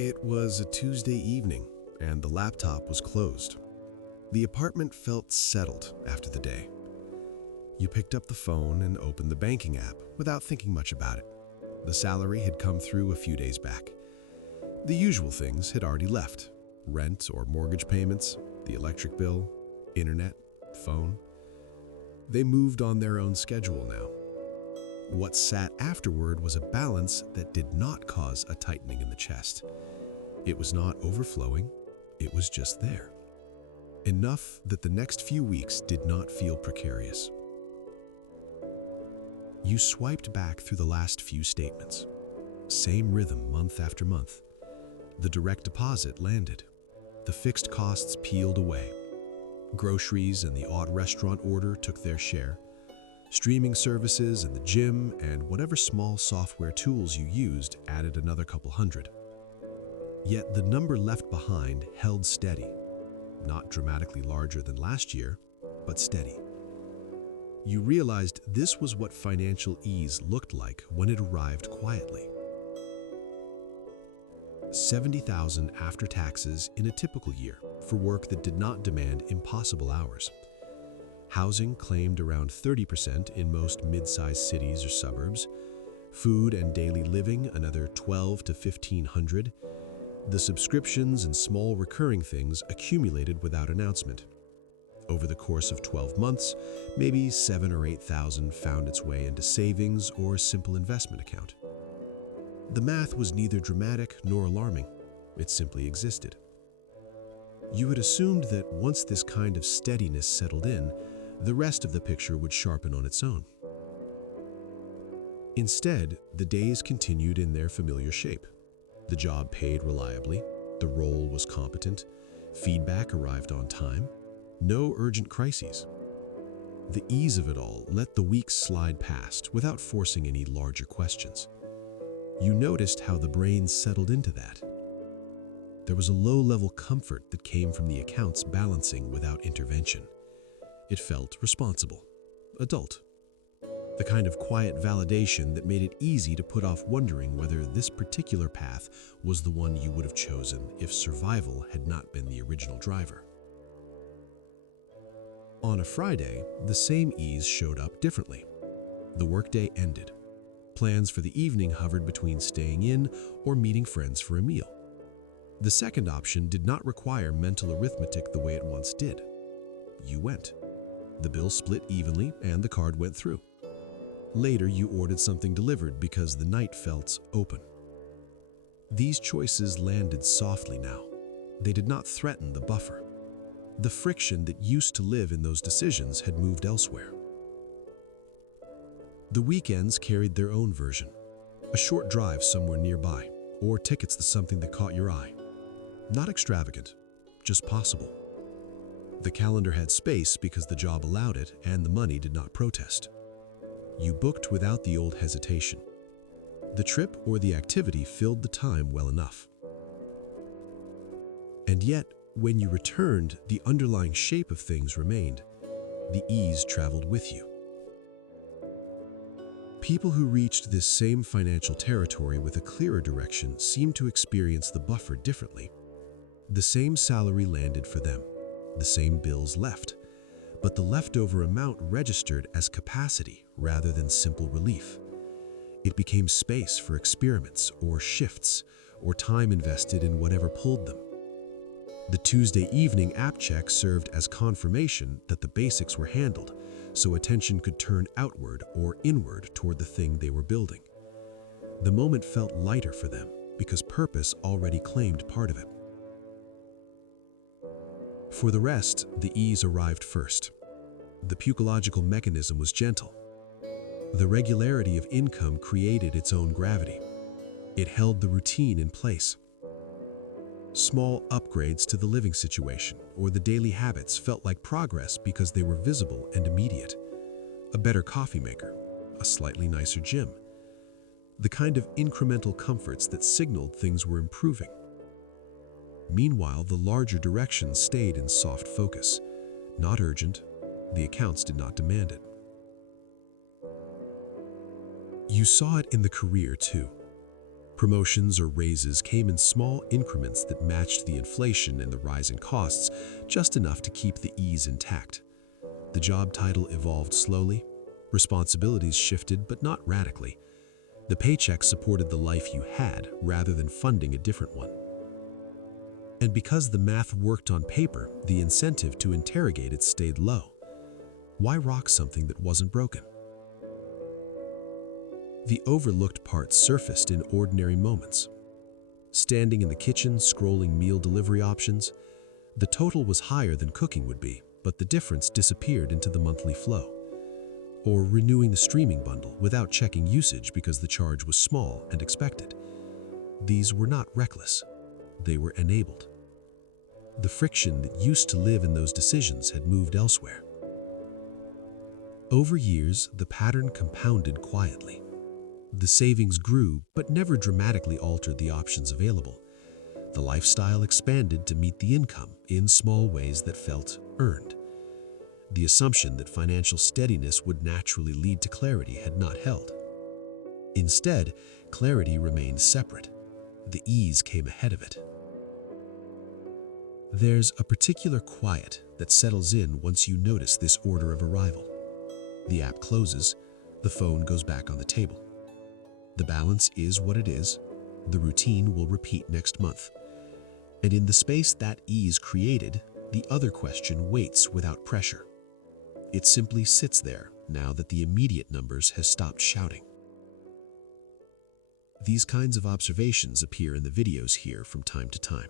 It was a Tuesday evening, and the laptop was closed. The apartment felt settled after the day. You picked up the phone and opened the banking app without thinking much about it. The salary had come through a few days back. The usual things had already left: rent or mortgage payments, the electric bill, internet, phone. They moved on their own schedule now. What sat afterward was a balance that did not cause a tightening in the chest. It was not overflowing, it was just there. Enough that the next few weeks did not feel precarious. You swiped back through the last few statements. Same rhythm month after month. The direct deposit landed. The fixed costs peeled away. Groceries and the odd restaurant order took their share. Streaming services and the gym and whatever small software tools you used added another couple hundred. Yet the number left behind held steady. Not dramatically larger than last year, but steady. You realized this was what financial ease looked like when it arrived quietly. $70,000 after taxes in a typical year for work that did not demand impossible hours. Housing claimed around 30% in most mid-sized cities or suburbs. Food and daily living another $1,200 to $1,500. The subscriptions and small recurring things accumulated without announcement. Over the course of 12 months, maybe $7,000 or $8,000 found its way into savings or a simple investment account. The math was neither dramatic nor alarming. It simply existed. You had assumed that once this kind of steadiness settled in, the rest of the picture would sharpen on its own. Instead, the days continued in their familiar shape. The job paid reliably, the role was competent, feedback arrived on time, no urgent crises. The ease of it all let the weeks slide past without forcing any larger questions. You noticed how the brain settled into that. There was a low-level comfort that came from the accounts balancing without intervention. It felt responsible, adult. The kind of quiet validation that made it easy to put off wondering whether this particular path was the one you would have chosen if survival had not been the original driver. On a Friday, the same ease showed up differently. The workday ended. Plans for the evening hovered between staying in or meeting friends for a meal. The second option did not require mental arithmetic the way it once did. You went. The bill split evenly and the card went through. Later, you ordered something delivered because the night felt open. These choices landed softly now. They did not threaten the buffer. The friction that used to live in those decisions had moved elsewhere. The weekends carried their own version. A short drive somewhere nearby, or tickets to something that caught your eye. Not extravagant, just possible. The calendar had space because the job allowed it and the money did not protest. You booked without the old hesitation. The trip or the activity filled the time well enough. And yet, when you returned, the underlying shape of things remained. The ease traveled with you. People who reached this same financial territory with a clearer direction seemed to experience the buffer differently. The same salary landed for them. The same bills left, but the leftover amount registered as capacity rather than simple relief. It became space for experiments or shifts or time invested in whatever pulled them. The Tuesday evening app check served as confirmation that the basics were handled, so attention could turn outward or inward toward the thing they were building. The moment felt lighter for them because purpose already claimed part of it. For the rest, the ease arrived first. The psychological mechanism was gentle. The regularity of income created its own gravity. It held the routine in place. Small upgrades to the living situation or the daily habits felt like progress because they were visible and immediate. A better coffee maker, a slightly nicer gym. The kind of incremental comforts that signaled things were improving. Meanwhile, the larger direction stayed in soft focus. Not urgent, the accounts did not demand it. You saw it in the career too. Promotions or raises came in small increments that matched the inflation and the rise in costs, just enough to keep the ease intact. The job title evolved slowly. Responsibilities shifted, but not radically. The paycheck supported the life you had rather than funding a different one. And because the math worked on paper, the incentive to interrogate it stayed low. Why rock something that wasn't broken? The overlooked part surfaced in ordinary moments. Standing in the kitchen, scrolling meal delivery options, the total was higher than cooking would be, but the difference disappeared into the monthly flow. Or renewing the streaming bundle without checking usage because the charge was small and expected. These were not reckless. They were enabled. The friction that used to live in those decisions had moved elsewhere. Over years, the pattern compounded quietly. The savings grew, but never dramatically altered the options available. The lifestyle expanded to meet the income in small ways that felt earned. The assumption that financial steadiness would naturally lead to clarity had not held. Instead, clarity remained separate. The ease came ahead of it. There's a particular quiet that settles in once you notice this order of arrival. The app closes, the phone goes back on the table. The balance is what it is. The routine will repeat next month. And in the space that ease created, the other question waits without pressure. It simply sits there now that the immediate numbers has stopped shouting. These kinds of observations appear in the videos here from time to time.